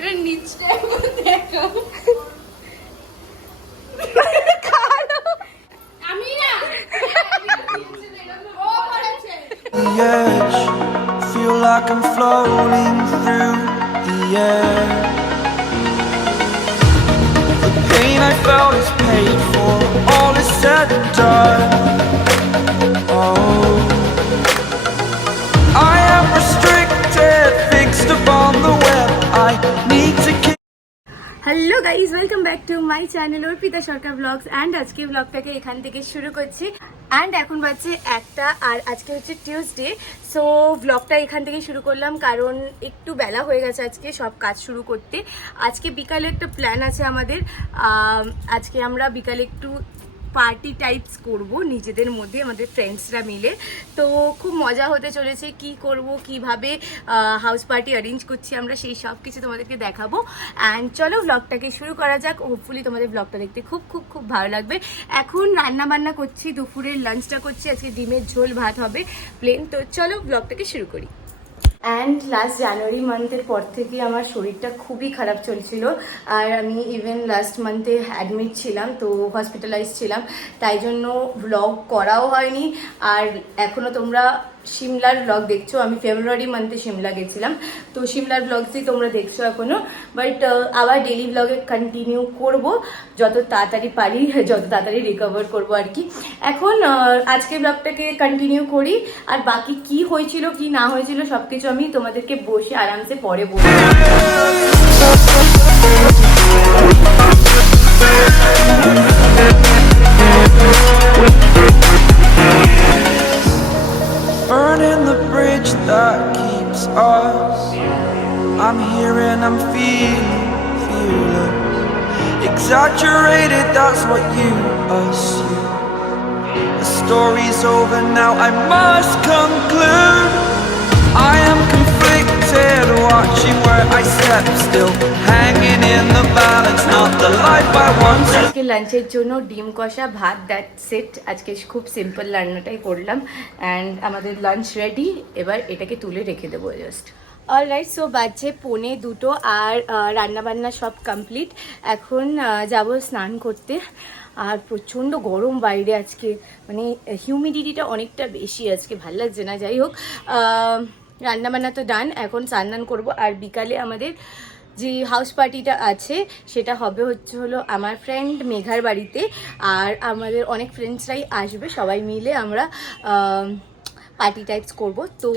এটা নিচটা দেখো আমি না ও করেছে Yes, feel like I'm floating through the air. The pain I felt is paid for, all is said and done. Oh, I am restricted, fixed upon the web. I need to keep. Hello guys, welcome back to my channel Arpita Sarkar vlogs. And আজকে ব্লগটাকে এখান থেকে শুরু করছি। And এখন বাজছে 1টা, আর আজকে হচ্ছে টিউসডে। সো ব্লগটা এখান থেকে শুরু করলাম কারণ একটু বেলা হয়ে গেছে আজকে সব কাজ শুরু করতে। আজকে বিকালে একটা প্ল্যান আছে আমাদের। আজকে আমরা বিকালে একটু পার্টি টাইপস করব নিজেদের মধ্যে, আমাদের ফ্রেন্ডসরা মিলে। তো খুব মজা হতে চলেছে। কি করব, কিভাবে হাউস পার্টি অ্যারেঞ্জ করছি আমরা, সেই সব কিছু তোমাদেরকে দেখাবো। অ্যান্ড চলো ব্লগটাকে শুরু করা যাক। হোপফুলি তোমাদের ব্লগটা দেখতে খুব খুব খুব ভালো লাগবে। এখন রান্না বান্না করছি, দুপুরের লাঞ্চটা করছি। আজকে ডিমের ঝোল ভাত হবে প্লেন। তো চলো ব্লগটাকে শুরু করি। অ্যান্ড লাস্ট জানুয়ারি মান্থের পর থেকে আমার শরীরটা খুবই খারাপ চলছিল, আর আমি ইভেন লাস্ট মান্থে অ্যাডমিট ছিলাম, তো হসপিটালাইজ ছিলাম। তাই জন্য ব্লগ করাও হয়নি। আর এখনও তোমরা সিমলার ব্লগ দেখছো। আমি ফেব্রুয়ারি মান্থে সিমলা গেছিলাম, তো সিমলার ব্লগসই তোমরা দেখছো এখনও। বাট আবার ডেলি ব্লগে কন্টিনিউ করব যত তাড়াতাড়ি পারি, যত তাড়াতাড়ি রিকভার করব আর কি। এখন আজকে ব্লগটাকে কন্টিনিউ করি, আর বাকি কি হয়েছিল কি না হয়েছিল সব কিছু আমি তোমাদেরকে বসে আরামসে পরে বলবো। Burning the bridge that keeps us. I'm here and I'm fearless. Exaggerated, that's what you assume. The story's over now, I must conclude. I am conflicted, watching where I step still, hanging in the balance, not the life I want to. আজকে লাঞ্চের জন্য ডিম কষা, ভাত, that's it. আজকে খুব simple রান্নাটাই করলাম। And আমাদের লাঞ্চ রেডি। এবার এটাকে তুলে রেখে দেবো জাস্ট। অলরাইট, সো বাজছে 1:45 আর রান্নাবান্না সব কমপ্লিট। এখন যাব স্নান করতে। আর প্রচণ্ড গরম বাইরে আজকে, মানে হিউমিডিটিটা অনেকটা বেশি আজকে, ভাল লাগছে না। যাই হোক, রান্নাবান্না তো ডান, এখন স্নান করবো। আর বিকালে আমাদের যে হাউস পার্টিটা আছে সেটা হবে হলো আমার ফ্রেন্ড মেঘার বাড়িতে। আর আমাদের অনেক ফ্রেন্ডসরাই আসবে, সবাই মিলে আমরা পার্টি টাইপস করব। তো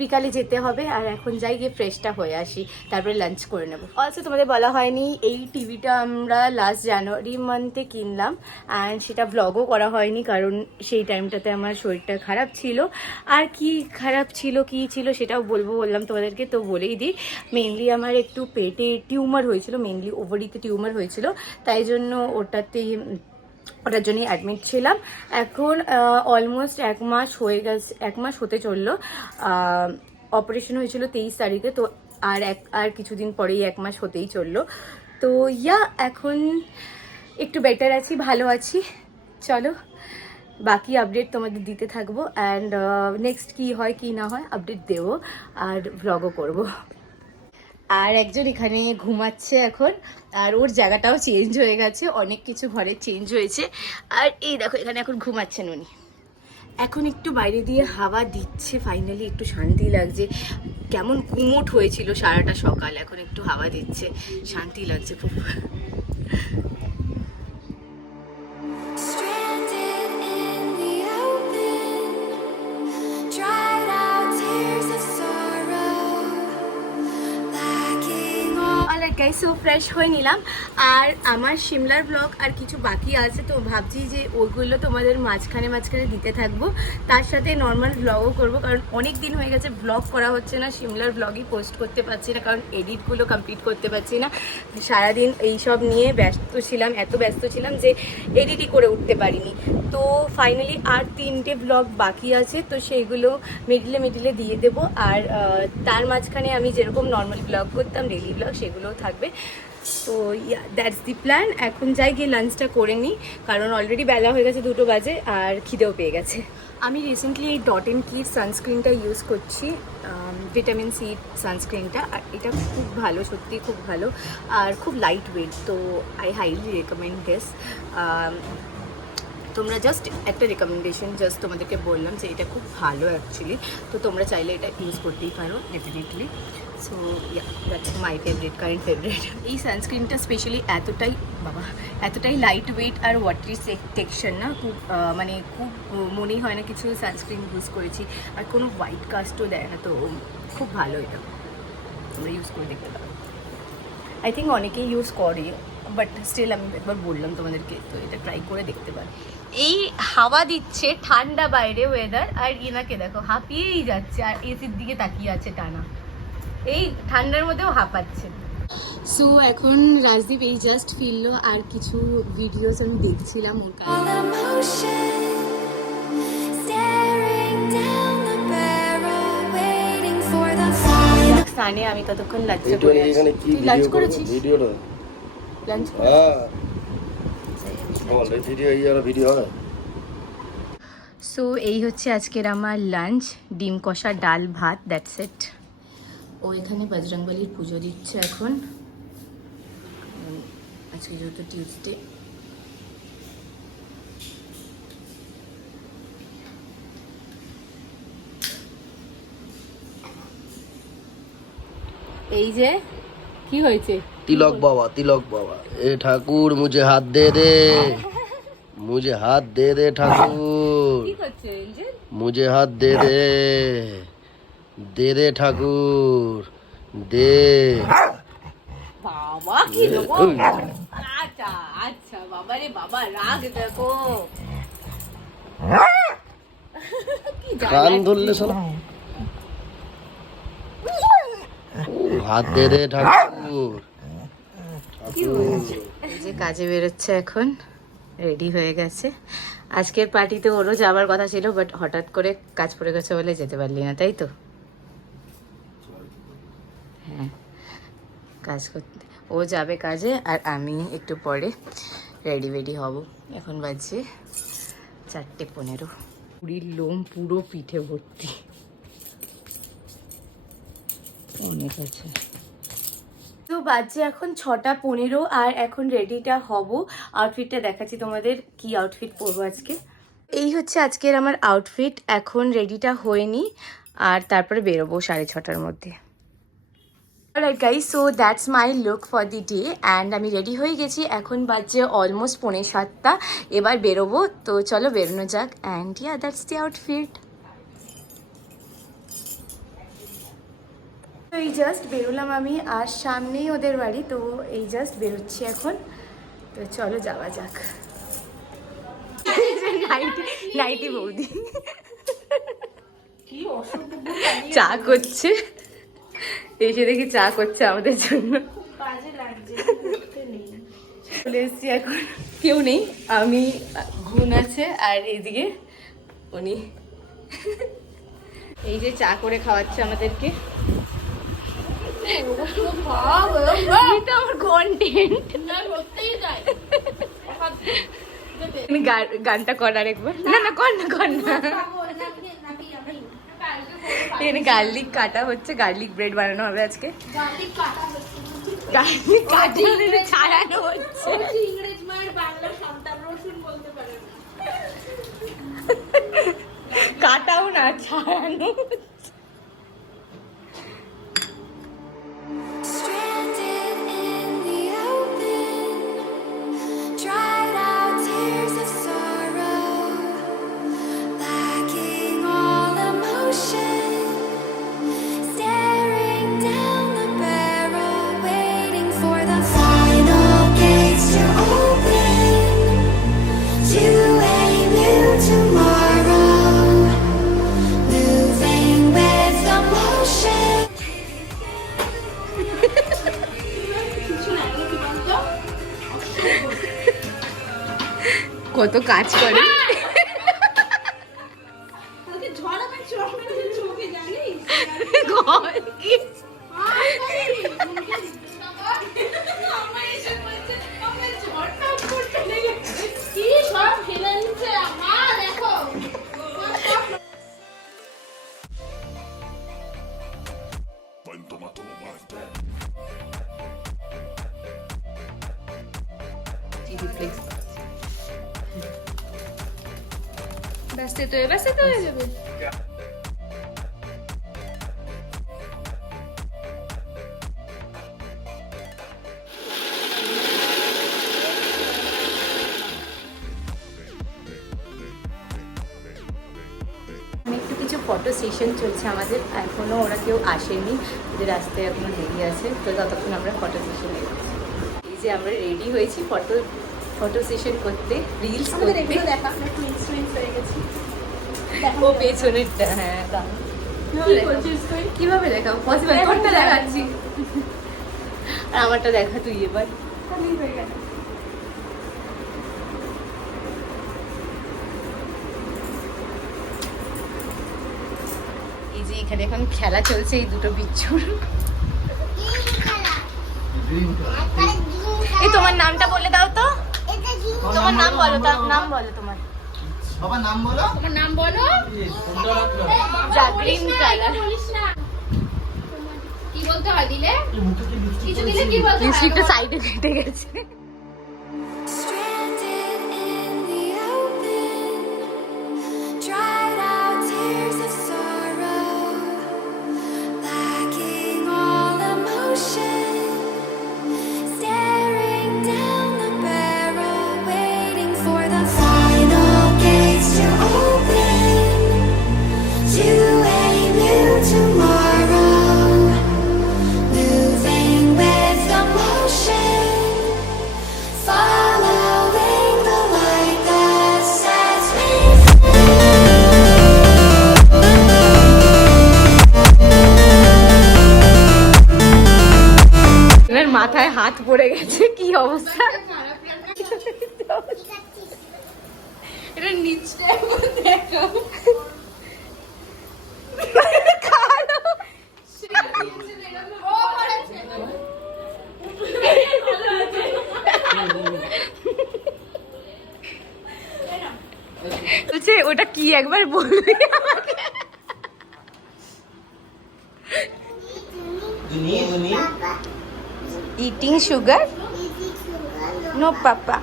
বিকালে যেতে হবে। আর এখন যাই, গিয়ে ফ্রেশটা হয়ে আসি, তারপরে লাঞ্চ করে নেব। অলসো তোমাদের বলা হয়নি, এই টিভিটা আমরা লাস্ট জানুয়ারি মান্থে কিনলাম। অ্যান্ড সেটা ব্লগও করা হয়নি কারণ সেই টাইমটাতে আমার শরীরটা খারাপ ছিল। আর কি খারাপ ছিল, কি ছিল সেটাও বললাম তোমাদেরকে, তো বলেই দিই। মেনলি আমার একটু পেটে টিউমার হয়েছিল, মেনলি ওভারিতে টিউমার হয়েছিল, তাই জন্য ওটার জন্যই অ্যাডমিট ছিলাম। এখন অলমোস্ট 1 মাস হয়ে গেছে, 1 মাস হতে চললো। অপারেশন হয়েছিল 23 তারিখে, তো আর কিছুদিন পরেই 1 মাস হতেই চললো। তো এখন একটু বেটার আছি, ভালো আছি। চলো বাকি আপডেট তোমাদের দিতে থাকবো। অ্যান্ড নেক্সট কি হয় কি না হয় আপডেট দেবো, আর ভ্লগও করবো। আর একজন এখানে ঘুমাচ্ছে এখন, আর ওর জায়গাটাও চেঞ্জ হয়ে গেছে, অনেক কিছু ঘরে চেঞ্জ হয়েছে। আর এই দেখো এখানে এখন ঘুমাচ্ছেন উনি। এখন একটু বাইরে দিয়ে হাওয়া দিচ্ছে, ফাইনালি একটু শান্তি লাগছে। কেমন গুমোট হয়েছিল সারাটা সকাল, এখন একটু হাওয়া দিচ্ছে, শান্তি লাগছে খুব। সো ফ্রেশ হয়ে নিলাম। আর আমার সিমলার ব্লগ আর কিছু বাকি আছে, তো ভাবছি যে ওইগুলো তোমাদের মাঝখানে দিতে থাকবো। তার সাথে নর্মাল ব্লগও করবো, কারণ অনেক দিন হয়ে গেছে ব্লগ করা হচ্ছে না। সিমলার ব্লগই পোস্ট করতে পারছি না, কারণ এডিটগুলো কমপ্লিট করতে পারছি না। সারাদিন এইসব নিয়ে এত ব্যস্ত ছিলাম যে এডিটই করে উঠতে পারিনি। তো ফাইনালি আর 3টে ব্লগ বাকি আছে, তো সেইগুলো মিডিলে দিয়ে দেবো। আর তার মাঝখানে আমি যেরকম নর্মাল ব্লগ করতাম, ডেইলি ব্লগ, সেগুলোও থাকবে। তো দ্যাটস দি প্ল্যান। এখন যাই গিয়ে লাঞ্চটা করে নিই, কারণ অলরেডি বেলা হয়ে গেছে 2 বাজে আর খিদেও পেয়ে গেছে। আমি রিসেন্টলি এই ডট এন্ড কির সানস্ক্রিনটা ইউজ করছি, ভিটামিন সি সানস্ক্রিনটা, আর এটা খুব ভালো, সত্যি খুব ভালো আর খুব লাইট ওয়েট, তো আই হাইলি রেকমেন্ড দিস। তোমরা জাস্ট একটা রিকমেন্ডেশন জাস্ট তোমাদেরকে বললাম যে এটা খুব ভালো অ্যাকচুয়ালি, তো তোমরা চাইলে এটা ইউজ করতেই পারো definitely. So that's my favourite, current favourite. এই সানস্ক্রিনটা স্পেশালি এতটাই লাইট ওয়েট আর ওয়াটারি টেক্সচার না, খুব মানে খুব মনেই হয় না কিছু সানস্ক্রিন ইউজ করেছি, আর কোনো হোয়াইট কাস্টও দেয় না, তো খুব ভালো এটা, তোমরা ইউজ করে দেখতে পারো। আই থিঙ্ক অনেকেই ইউজ করে, বাট স্টিল আমি একবার বললাম তোমাদেরকে, তো এটা ট্রাই করে দেখতে পারো। এই হাওয়া দিচ্ছে, ঠান্ডা বাইরে ওয়েদার, আর ইনাকে দেখো হাঁপিয়েই যাচ্ছে আর এসির দিকে তাকিয়ে আছে টানা, এই ঠান্ডার মধ্যেও হাঁপাচ্ছে। সো এখন রাজদীপ এই জাস্ট ফিরলো, আর কিছু ভিডিওস আমি দেখছিলাম ওর কাছে। স্থানে আমি ততক্ষণ লাঞ্চ করে আছি। তুই লাঞ্চ করেছিস? ভিডিওটা লাঞ্চ ভিডিও হয়। সো এই হচ্ছে আজকের আমার লাঞ্চ, ডিম কষা, ডাল, ভাত, দ্যাটস ইট। ও এখানে বজরংবলির পুজো দিচ্ছে এখন, আজকে যেহেতু টিউসডে। এই যে কি হয়েছে, तिलक बाबा ए ठाकुर मुझे हाथ दे दे, मुझे हाथ दे दे ठाकुर, কি করছে এঞ্জেল? मुझे हाथ दे दे ठाकुर दे। বাবা কি দেবো? আচ্ছা আচ্ছা বাবা রে বাবা, রাগ দেখো কি कान धरले साला, हाथ दे दे ठाकुर। এই যে কাজে বেরোচ্ছে এখন, রেডি হয়ে গেছে। আজকের পার্টিতে ওরও যাওয়ার কথা ছিল, বাট হঠাৎ করে কাজ পড়ে গেছে বলে যেতে পারলি না, তাই তো? হ্যাঁ, কাজ করতে ও যাবে কাজে, আর আমি একটু পরে রেডি হব। এখন বাজছে 4:15। পুরীর লোম পুরো পিঠে ভর্তি, অনেক আছে। তো বাজছে এখন 6:15, আর এখন রেডিটা হব। আউটফিটটা দেখাচ্ছি তোমাদের, কি আউটফিট পরবো আজকে। এই হচ্ছে আজকের আমার আউটফিট, এখন রেডিটা হয়নি, আর তারপরে বেরোবো 6:30টার মধ্যে। Alright guys, so that's my look for the day, and আমি রেডি হয়ে গেছি। এখন বাজছে অলমোস্ট 6:45, এবার বেরোবো, তো চলো বেরোনো যাক। And that's the outfit. তো এই জাস্ট বেরোলাম আমি, আর সামনেই ওদের বাড়ি, তো এই জাস্ট বেরোচ্ছি এখন, তো চলো যাওয়া যাক। নাইটি বৌদি চা করছে, এসে দেখি চা করছে আমাদের জন্য। চলে এসছি এখন, কেউ নেই, আমি, গুণ আছে, আর এইদিকে উনি এই যে চা করে খাওয়াচ্ছে আমাদেরকে। আমার কন্টেন্ট গানটা করার একবার, না কর না। এখানে গার্লিক কাটা হচ্ছে, গার্লিক ব্রেড বানানো হবে আজকে। গার্লিক কাটা ছাড়ানো হচ্ছে, ইংরেজ মায়ের বাংলা সন্তান, রসুন বলতে পারে না, কাটাও না ছাড়ানো। কত কাজ করে, রিফ্লেক্স। ব্যস্ত তো হয়ে যাবে। একটু কিছু ফটো সেশন চলছে আমাদের, এখনও ওরা কেউ আসেনি, ওদের আসতে এখনো দেরি আছে, তো ততক্ষণ আমরা ফটো সেশন করছি। এই যে আমরা রেডি হয়েছি ফটো সেশন করতে, রিলস করতে। দেখা একটু ইনফ্লুয়েন্স হয়ে গেছি। ও পেছনেরটা, হ্যাঁ কি করছিস তুই? কিভাবে দেখাবো? পসিবল, কোনটা দেখাচ্ছি? আর আমারটা দেখা তুই এবার। হয়ে গেল। এই যে এখানে এখন খেলা চলছে এই দুটো বিচ্ছুর। এই তোমার নামটা বলে দাও তো, তোমার নাম বলো, তার নাম বলো তোমার। বাবা নাম বলো। তোমার নাম বলো। জাগরিন কালার। বলিস না। কি বলতে হয় দিলে? কিছু দিলে কি বলতে হয়? লিপস্টিকটা সাইডে কেটে গেছে। Stranded in the open, dried out tears of sorrow, lacking all emotion, staring down the barrel, waiting for the final gates to open, to a new tomorrow, moving with the motion. Following the light that sets me এবার মাথায় হাত পড়ে গেছে, কি অবস্থা। এটা নিচটা দেখো। ও করেছে। বলছে ওটা কি একবার বলবি আমাকে? Eating sugar, no papa.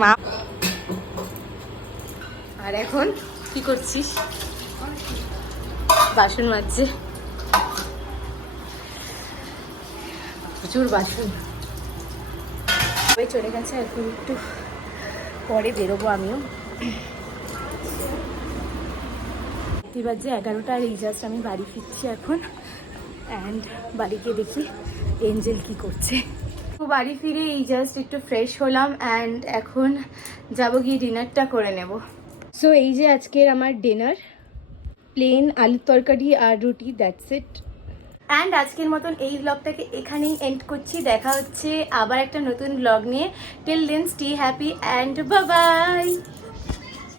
মা, আর এখন কি করছিস? বাসন মাজছে, প্রচুর বাসন। সবাই চলে গেছে, এখন একটু পরে বেরোবো আমিও। বাজে 11টা, আর এই জাস্ট আমি বাড়ি ফিরছি এখন। অ্যান্ড বাড়িতে দেখি এঞ্জেল কি করছে। তো বাড়ি ফিরে এই জাস্ট একটু ফ্রেশ হলাম, অ্যান্ড এখন যাবো গিয়ে ডিনারটা করে নেব। সো এই যে আজকের আমার ডিনার, প্লেন আলুর তরকারি আর রুটি, দ্যাটস ইট। অ্যান্ড আজকের মতন এই ব্লগটাকে এখানেই এন্ড করছি। দেখা হচ্ছে আবার একটা নতুন ব্লগ নিয়ে। Till then stay happy and bye by.